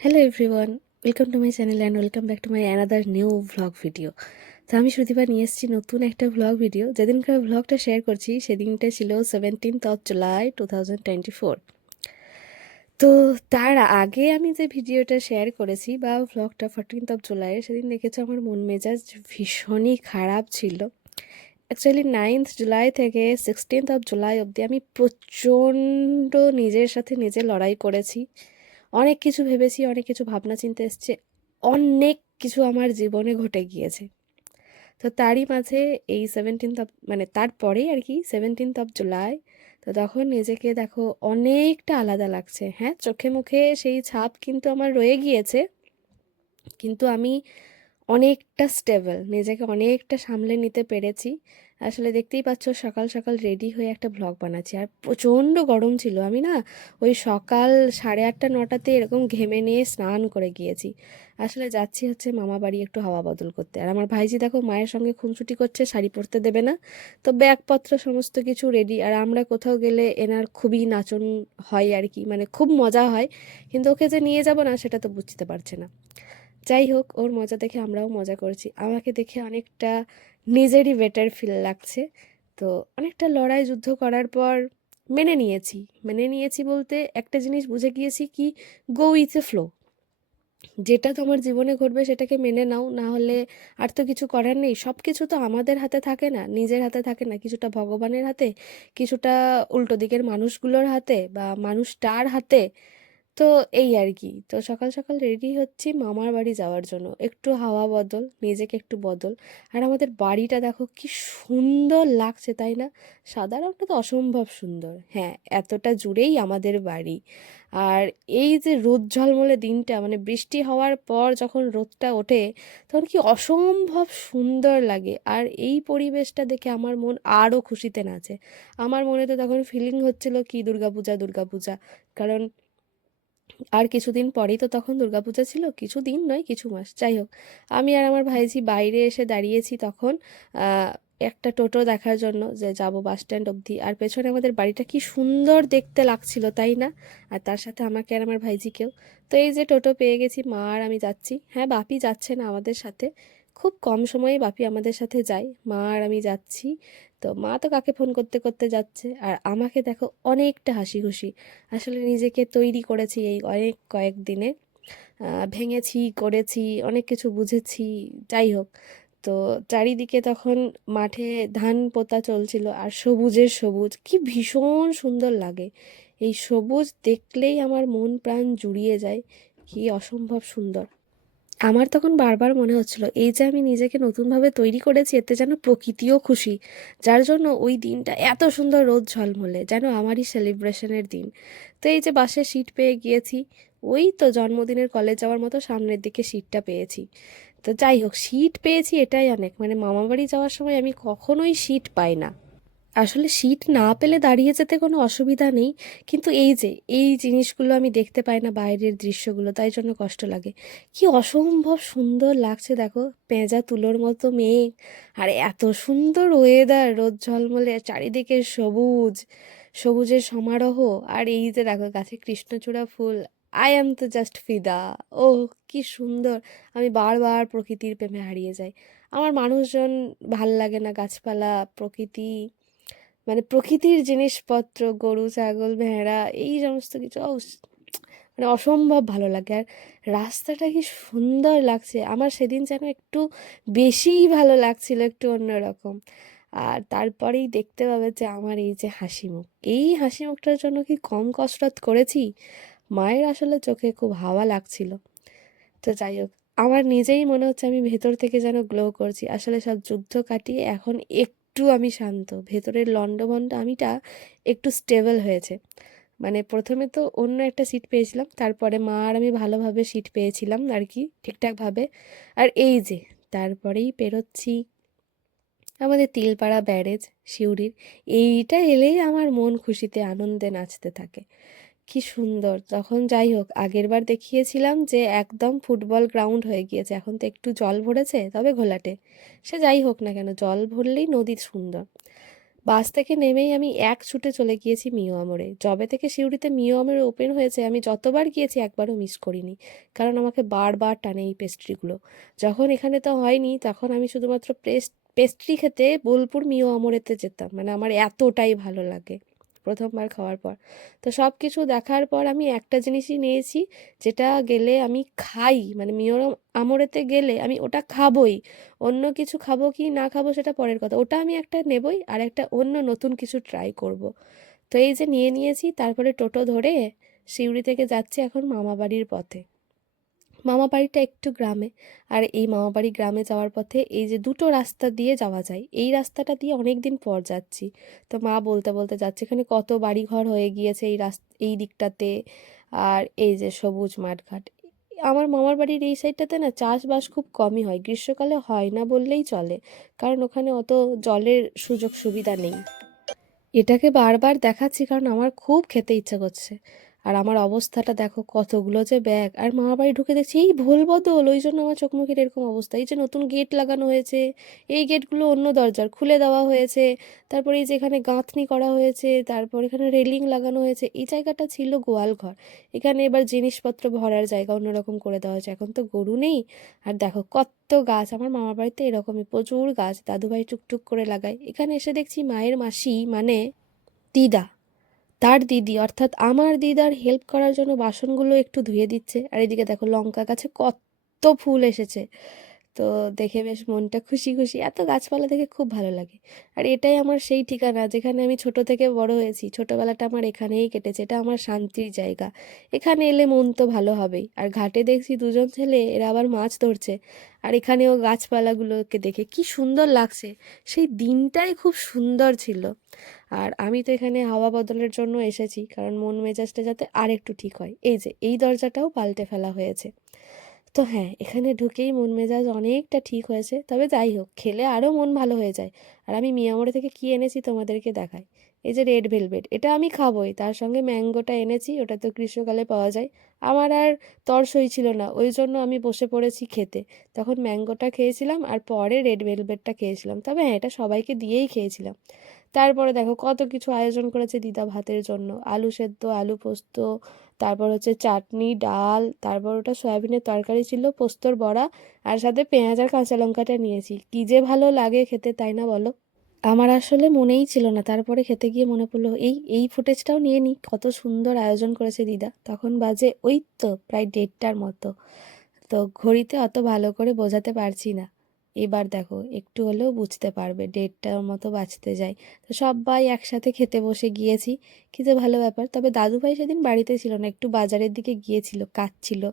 Hello everyone, welcome to my channel and welcome back to my another new vlog video. তো আমি শ্রুতিবা নিয়ে এসেছি নতুন একটা ভ্লগ ভিডিও। যেদিনকার ভ্লগটা শেয়ার করছি সেদিনটা ছিল 17th of July 2024। তো তার আগে আমি যে ভিডিওটা শেয়ার করেছি বা ভ্লগটা 14th of July সেদিন দেখেছো আমার মন মেজাজ ভীষণই খারাপ ছিল। অ্যাকচুয়ালি 9th July থেকে 16th of July অবধি আমি প্রচণ্ড নিজের সাথে নিজে লড়াই করেছি। অনেক কিছু ভেবেছি, অনেক কিছু ভাবনা চিন্তা এসছে, অনেক কিছু আমার জীবনে ঘটে গিয়েছে। তো তারই মাঝে এই 17th মানে তারপরেই আর কি 17th of July। তো তখন নিজেকে দেখো অনেকটা আলাদা লাগছে। হ্যাঁ, চোখে মুখে সেই ছাপ কিন্তু আমার রয়ে গিয়েছে, কিন্তু আমি অনেকটা স্টেবল, নিজেকে অনেকটা সামলে নিতে পেরেছি। আসলে দেখতেই পাচ্ছ সকাল সকাল রেডি হয়ে একটা ব্লগ বানাচ্ছি, আর প্রচণ্ড গরম ছিল। আমি না ওই সকাল 8:30-9টাতে এরকম ঘেমে নিয়ে স্নান করে গিয়েছি। আসলে যাচ্ছি হচ্ছে মামা বাড়ি একটু হাওয়া বদল করতে। আর আমার ভাইজি দেখো মায়ের সঙ্গে খুনসুটি করছে, শাড়ি পরতে দেবে না। তো ব্যাগপত্র সমস্ত কিছু রেডি। আর আমরা কোথাও গেলে এনার খুবই নাচন হয় আর কি, মানে খুব মজা হয়, কিন্তু ওকে যে নিয়ে যাব না সেটা তো বুঝতে পারছে না। যাই হোক, ওর মজা দেখে আমরাও মজা করছি। আমাকে দেখে অনেকটা নিজেরই বেটার ফিল লাগছে। তো অনেকটা লড়াই যুদ্ধ করার পর মেনে নিয়েছি। মেনে নিয়েছি বলতে একটা জিনিস বুঝে গিয়েছি কি, গো উইথ এ ফ্লো। যেটা তোমার জীবনে ঘটবে সেটাকে মেনে নাও, না হলে আর তো কিছু করার নেই। সব কিছু তো আমাদের হাতে থাকে না, নিজের হাতে থাকে না, কিছুটা ভগবানের হাতে, কিছুটা উল্টো দিকের মানুষগুলোর হাতে বা মানুষটার হাতে। তো এই আর কি। তো সকাল সকাল রেডি হচ্ছি মামার বাড়ি যাওয়ার জন্য, একটু হাওয়া বদল, নিজেকে একটু বদল। আর আমাদের বাড়িটা দেখো কি সুন্দর লাগছে, তাই না? সাদা রঙটা তো অসম্ভব সুন্দর। হ্যাঁ, এতটা জুড়েই আমাদের বাড়ি। আর এই যে রোদ ঝলমলে দিনটা, মানে বৃষ্টি হওয়ার পর যখন রোদটা ওঠে তখন কি অসম্ভব সুন্দর লাগে। আর এই পরিবেশটা দেখে আমার মন আরও খুশিতে নাচে। আমার মনে তো তখন ফিলিং হচ্ছিল কি দুর্গাপূজা দুর্গাপূজা। কারণ আর কিছুদিন পরেই তো তখন দুর্গাপূজা ছিল, কিছুদিন নয় কিছু মাস। যাই হোক, আমি আর আমার ভাইঝি বাইরে এসে দাঁড়িয়েছি তখন আহ, একটা টোটো দেখার জন্য, যে যাব বাস স্ট্যান্ড অবধি। আর পেছনে আমাদের বাড়িটা কি সুন্দর দেখতে লাগছিল, তাই না? আর তার সাথে আমাকে আর আমার ভাইঝিকেও। তো এই যে টোটো পেয়ে গেছি, মা আর আমি যাচ্ছি। হ্যাঁ, বাপি যাচ্ছে না আমাদের সাথে, খুব কম সময়ে বাপি আমাদের সাথে যায়, মা আর আমি যাচ্ছি। তো মা তো কাকে ফোন করতে করতে যাচ্ছে, আর আমাকে দেখো অনেকটা হাসি খুশি। আসলে নিজেকে তৈরি করেছি এই অনেক কয়েকদিনে, ভেঙেছি, করেছি, অনেক কিছু বুঝেছি। যাই হোক, তো চারিদিকে তখন মাঠে ধান পোতা চলছিল, আর সবুজের সবুজ কি ভীষণ সুন্দর লাগে। এই সবুজ দেখলেই আমার মন প্রাণ জুড়িয়ে যায়, কি অসম্ভব সুন্দর। আমার তখন বারবার মনে হচ্ছিল এই যে আমি নিজেকে নতুনভাবে তৈরি করেছি, এতে যেন প্রকৃতিও খুশি, যার জন্য ওই দিনটা এত সুন্দর রোদ ঝলমলে, যেন আমারই সেলিব্রেশনের দিন। তো এই যে বাসে সিট পেয়ে গিয়েছি, ওই তো জন্মদিনের কলেজ যাওয়ার মতো সামনের দিকে সিটটা পেয়েছি। তো যাই হোক, সিট পেয়েছি এটাই অনেক। মানে মামাবাড়ি যাওয়ার সময় আমি কখনোই সিট পাই না। আসলে সিট না পেলে দাঁড়িয়ে যেতে কোনো অসুবিধা নেই, কিন্তু এই যে এই জিনিসগুলো আমি দেখতে পাই না, বাইরের দৃশ্যগুলো, তাই জন্য কষ্ট লাগে। কি অসম্ভব সুন্দর লাগছে দেখো, পেঁজা তুলোর মতো মেঘ, আর এত সুন্দর ওয়েদার, রোদ ঝলমলে, চারিদিকে সবুজ, সবুজের সমারোহ। আর এই যে দেখো গাছে কৃষ্ণচূড়া ফুল, আই অ্যাম তো জাস্ট ফিদা। ও কি সুন্দর! আমি বারবার প্রকৃতির প্রেমে হারিয়ে যাই। আমার মানুষজন ভাল লাগে না, গাছপালা, প্রকৃতি, মানে প্রকৃতির জিনিসপত্র, গরু ছাগল ভেড়া, এই সমস্ত কিছু মানে অসম্ভব ভালো লাগে। আর রাস্তাটা কি সুন্দর লাগছে, আমার সেদিন যেন একটু বেশিই ভালো লাগছিল, একটু অন্যরকম। আর তারপরেই দেখতে পাবে যে আমার এই যে হাসি মুখ, এই হাসি মুখটার জন্য কি কম কসরত করেছি। মায়ের আসলে চোখে খুব হাওয়া লাগছিল। তো যাই হোক, আমার নিজেই মনে হচ্ছে আমি ভেতর থেকে যেন গ্লো করছি। আসলে সব যুদ্ধ কাটিয়ে এখন একটু আমি শান্ত, ভেতরের লন্ডভন্ড আমিটা একটু স্টেবল হয়েছে। মানে প্রথমে তো অন্য একটা সিট পেয়েছিলাম, তারপরে মা আর আমি ভালোভাবে সিট পেয়েছিলাম আর কি, ঠিকঠাকভাবে। আর এই যে তারপরেই পেরোচ্ছি আমাদের তিলপাড়া ব্যারেজ, সিউড়ির। এইটা এলেই আমার মন খুশিতে আনন্দে নাচতে থাকে। কি সুন্দর তখন। যাই হোক, আগেরবার দেখিয়েছিলাম যে একদম ফুটবল গ্রাউন্ড হয়ে গিয়েছে, এখন তো একটু জল ভরেছে তবে ঘোলাটে। সে যাই হোক না কেন, জল ভরলেই নদী সুন্দর। বাস থেকে নেমেই আমি এক ছুটে চলে গিয়েছি মিও আমরে। যবে থেকে সিউড়িতে মিও আমরে ওপেন হয়েছে আমি যতবার গিয়েছি একবারও মিস করিনি, কারণ আমাকে বারবার টানে এই পেস্ট্রিগুলো। যখন এখানে তো হয়নি তখন আমি শুধুমাত্র পেস্ট্রি খেতে বোলপুর মিও আমরেতে যেতাম, মানে আমার এতটাই ভালো লাগে প্রথমবার খাওয়ার পর। তো সব কিছু দেখার পর আমি একটা জিনিসই নিয়েছি, যেটা গেলে আমি খাই, মানে মিও আমরেতে গেলে আমি ওটা খাবই। অন্য কিছু খাবো কি না খাবো সেটা পরের কথা, ওটা আমি একটা নেবই, আর একটা অন্য নতুন কিছু ট্রাই করব। তো এই যে নিয়ে নিয়েছি, তারপরে টোটো ধরে সিউড়ি থেকে যাচ্ছি এখন মামাবাড়ির পথে। মামাবাড়িটা একটু গ্রামে, আর এই মামাবাড়ি গ্রামে যাওয়ার পথে এই যে দুটো রাস্তা দিয়ে যাওয়া যায়, এই রাস্তাটা দিয়ে অনেক দিন পর যাচ্ছি। তো মা বলতে বলতে যাচ্ছে এখানে কত বাড়িঘর হয়ে গিয়েছে এই দিকটাতে, আর এই যে সবুজ মাঠঘাট। আমার মামার বাড়ির এই সাইডটাতে না চাষবাস খুব কমই হয়, গ্রীষ্মকালে হয় না বললেই চলে, কারণ ওখানে অত জলের সুযোগ সুবিধা নেই। এটাকে বারবার দেখাচ্ছি কারণ আমার খুব খেতে ইচ্ছা করছে। আর আমার অবস্থাটা দেখো, কতগুলো যে ব্যাগ, আর মামার বাড়ি ঢুকে দেখছি এই ভোল বদল, ওই জন্য আমার চোখ মুখের এরকম অবস্থা। এই যে নতুন গেট লাগানো হয়েছে, এই গেটগুলো অন্য দরজার খুলে দেওয়া হয়েছে, তারপরে এই যে এখানে গাঁথনি করা হয়েছে, তারপর এখানে রেলিং লাগানো হয়েছে। এই জায়গাটা ছিল গোয়াল ঘর, এখানে এবার জিনিসপত্র ভরার জায়গা অন্যরকম করে দেওয়া হয়েছে। এখন তো গরু নেই। আর দেখো কত গাছ, আমার মামার বাড়িতে এরকমই প্রচুর গাছ, দাদুভাই টুকটুক করে লাগায়। এখানে এসে দেখছি মায়ের মাসি, মানে দিদা, তার দিদি অর্থাৎ আমার দিদার হেল্প করার জন্য বাসনগুলো একটু ধুয়ে দিচ্ছে। আর এদিকে দেখো লঙ্কা গাছে কত ফুল এসেছে। তো দেখে বেশ মনটা খুশি খুশি, এত গাছপালা দেখে খুব ভালো লাগে। আর এটাই আমার সেই ঠিকানা যেখানে আমি ছোট থেকে বড় হয়েছি, ছোটবেলাটা আমার এখানেই কেটেছে, এটা আমার শান্তির জায়গা। এখানে এলে মন তো ভালো হবেই। আর ঘাটে দেখছি দুজন ছেলে, এরা আবার মাছ ধরছে, আর এখানেও গাছপালাগুলোকে দেখে কি সুন্দর লাগছে। সেই দিনটাই খুব সুন্দর ছিল। আর আমি তো এখানে হাওয়া বদলের জন্য এসেছি, কারণ মন মেজাজটা যাতে আর একটু ঠিক হয়। এই যে এই দরজাটাও পাল্টে ফেলা হয়েছে। তো হ্যাঁ, এখানে ঢুকেই মন মেজাজ অনেকটা ঠিক হয়েছে। তবে যাই হোক, খেলে আরও মন ভালো হয়ে যায়। আর আমি মিয়ামোড়ে থেকে কী এনেছি তোমাদেরকে দেখাই। এই যে রেড ভেলভেট, এটা আমি খাবোই, তার সঙ্গে ম্যাঙ্গোটা এনেছি, ওটা তো গ্রীষ্মকালে পাওয়া যায়। আমার আর তর সই ছিল না, ওই জন্য আমি বসে পড়েছি খেতে। তখন ম্যাঙ্গোটা খেয়েছিলাম আর পরে রেড ভেলভেটটা খেয়েছিলাম। তবে হ্যাঁ, এটা সবাইকে দিয়েই খেয়েছিলাম। তারপরে দেখো কত কিছু আয়োজন করেছে দিদা ভাতের জন্য, আলু সেদ্ধ, আলু পোস্ত, তারপর হচ্ছে চাটনি, ডাল, তারপর ওটা সয়াবিনের তরকারি ছিল, পোস্তর বড়া, আর সাথে পেঁয়াজ আর কাঁচা লঙ্কাটা নিয়েছি। কী যে ভালো লাগে খেতে, তাই না বলো? আমার আসলে মনেই ছিল না, তারপরে খেতে গিয়ে মনে পড়লো এই এই ফুটেজটাও নিয়ে নিই, কত সুন্দর আয়োজন করেছে দিদা। তখন বাজে ওই তো প্রায় 1:30টার মতো। তো ঘড়িতে অত ভালো করে বোঝাতে পারছি না, এবার দেখো একটু হলেও বুঝতে পারবে 1:30টার মতো বাজতে যায়। তো সবাই একসাথে খেতে বসে গিয়েছি, কী যে ভালো ব্যাপার। তবে দাদুভাই সেদিন বাড়িতে ছিল না, একটু বাজারের দিকে গিয়েছিল, কাজ ছিল।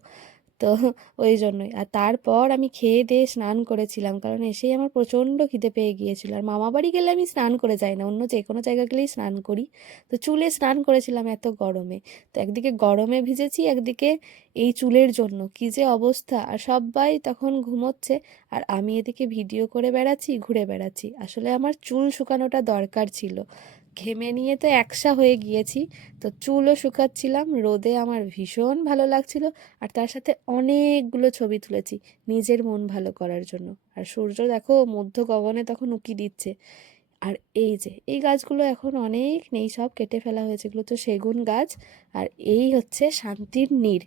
তো ওই জন্যই। আর তারপর আমি খেয়ে দিয়ে স্নান করেছিলাম, কারণ এসেই আমার প্রচণ্ড খিদে পেয়ে গিয়েছিল। আর মামা বাড়ি গেলে আমি স্নান করে যাই না, অন্য যে কোনো জায়গা গেলেই স্নান করি। তো চুলে স্নান করেছিলাম এত গরমে। তো একদিকে গরমে ভিজেছি, একদিকে এই চুলের জন্য কী যে অবস্থা। আর সবাই তখন ঘুমোচ্ছে, আর আমি এদিকে ভিডিও করে বেড়াচ্ছি, ঘুরে বেড়াচ্ছি। আসলে আমার চুল শুকানোটা দরকার ছিল, ঘেমে নিয়ে তো একসা হয়ে গিয়েছি। তো চুলও শুকাচ্ছিলাম রোদে, আমার ভীষণ ভালো লাগছিল। আর তার সাথে অনেকগুলো ছবি তুলেছি নিজের মন ভালো করার জন্য। আর সূর্য দেখো মধ্য গগনে তখন উঁকি দিচ্ছে। আর এই যে এই গাছগুলো এখন অনেক নেই, সব কেটে ফেলা হয়েছে, এগুলো তো সেগুন গাছ। আর এই হচ্ছে শান্তির নীড়,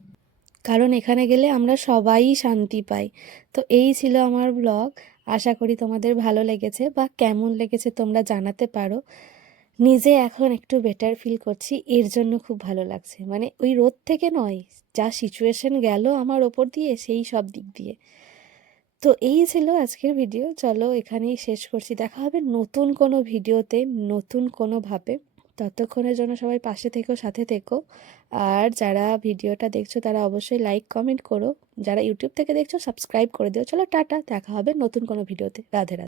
কারণ এখানে গেলে আমরা সবাই শান্তি পাই। তো এই ছিল আমার ব্লগ। আশা করি তোমাদের ভালো লেগেছে, বা কেমন লেগেছে তোমরা জানাতে পারো। নিজে এখন একটু বেটার ফিল করছি, এর জন্য খুব ভালো লাগছে। মানে ওই রোদ থেকে নয়, যা সিচুয়েশন গেল আমার ওপর দিয়ে, সেই সব দিক দিয়ে। তো এই ছিল আজকের ভিডিও, চলো এখানেই শেষ করছি। দেখা হবে নতুন কোনো ভিডিওতে, নতুন কোনোভাবে। ততক্ষণের জন্য সবাই পাশে থেকো, সাথে থেকো। আর যারা ভিডিওটা দেখছো তারা অবশ্যই লাইক কমেন্ট করো, যারা ইউটিউব থেকে দেখছো সাবস্ক্রাইব করে দিও। চলো টাটা, দেখা হবে নতুন কোনো ভিডিওতে। রাধে রাধে।